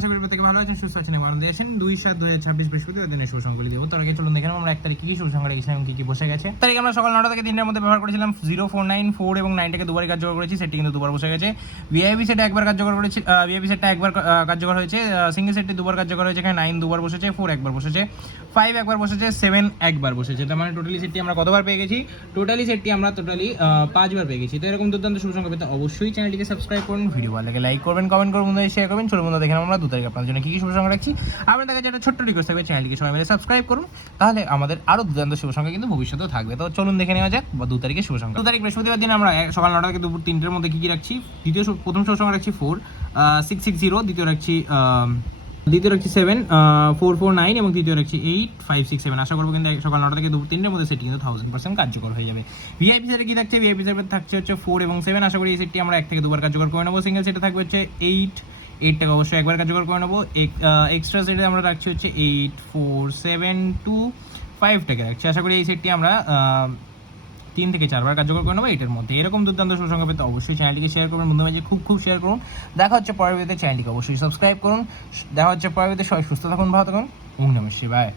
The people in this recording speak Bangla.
আশা করি প্রত্যেকে ভালো আছেন, সুস্থ আছেন এবং আনন্দে আছেন। 2/7/2026 বৃহস্পতিবার দিনের শুভ সংখ্যাগুলি দেবো। তার আগে চলুন দেখে নেব আমরা 1 তারিখ কি শুভ সংখ্যা রেখেছিলাম এবং কি বসে গেছে। তারিখ আমরা সকাল 9টা থেকে 3টার মধ্যে ব্যবহার করেছিলাম 0, 4, 9, 4 এবং 9টাকে দুবারই কার্যকর করেছি, সেটটি কিন্তু দুবার বসে গেছে। ভিআইপি সেটটা একবার কার্যকর করেছি, ভিআইপি সেটটা একবার কার্যকর হয়েছে, সিঙ্গেল সেটটি দুবার কার্যকর হয়েছে। এখানে 9 দুবার বসেছে, 4 একবার বসেছে, 5 একবার বসেছে, 7 একবার বসেছে। তার মানে টোটালি সেটটি আমরা কতবার পেয়ে গেছি? টোটালি সেটটি আমরা 5 বার পেয়ে গেছি। তো এরকম দুর্দান্ত শুভ সংখ্যা পেতে অবশ্যই চ্যানেলটিকে সাবস্ক্রাইব করুন, ভিডিও ভালো লাগে লাইক করবেন, কমেন্ট করবেন, বন্ধুদের শেয়ার করবেন। চলুন বন্ধুরা দেখে আমরা 2 তারিখ আপনাদের জন্য কি কি শুভ সংখ্যা রাখছি। আপনাদের কাছে একটা ছোট্ট রিকোয়েস্ট থাকবে, চ্যানেলটিকে সবাই মিলে সাবস্ক্রাইব করুন, তাহলে আমাদের আরো দুর্দান্ত শুভ সংখ্যা কিন্তু ভবিষ্যতেও থাকবে। তো চলুন দেখে নেওয়া যাক 2 তারিখের শুভ সংখ্যা। 2 তারিখ বৃহস্পতিবার দিন আমরা সকাল 9টা থেকে দুপুর 3টের মধ্যে কি কি রাখছি? প্রথম শুভ সংখ্যা রাখছি 4, 660, দ্বিতীয় রাখছি 7, 4, 4, 9 এবং তৃতীয় রাখছি 8, 5, 6, 7। আশা করবো কিন্তু সকাল 9টা থেকে দুপুর 3টের মধ্যে সেটি কিন্তু 1000% কার্যকর হয়ে যাবে। ভিআইপি সেটে কি থাকছে? ভিআইপি সেটে থাকছে হচ্ছে 4 এবং 7। আশা করি এই সেটটি আমরা 1 থেকে 2 বার কার্যকর করে নেবো। সিঙ্গেল সেটে থাকবে হচ্ছে 8টাকে অবশ্যই একবার কার্যকর করে নেবো। এক্সট্রা সেটে আমরা রাখছি হচ্ছে 8, 4, 7, 2, 5টাকে রাখছি। আশা করি এই সেটটি আমরা 3 থেকে 4 বার কার্যকর করে নেবো 8-এর মধ্যে। এরকম দুর্দান্ত শুভ সংখ্যা পেতে অবশ্যই চ্যানেলটিকে শেয়ার করবেন, বন্ধু মাঝে খুব শেয়ার করুন। দেখা হচ্ছে পরের ভিডিওতে, চ্যানেলটিকে অবশ্যই সাবস্ক্রাইব করুন। দেখা হচ্ছে পরের ভিডিওতে। সবাই সুস্থ থাকুন, ভালো থাকুন। ওম নমঃ শিবায়।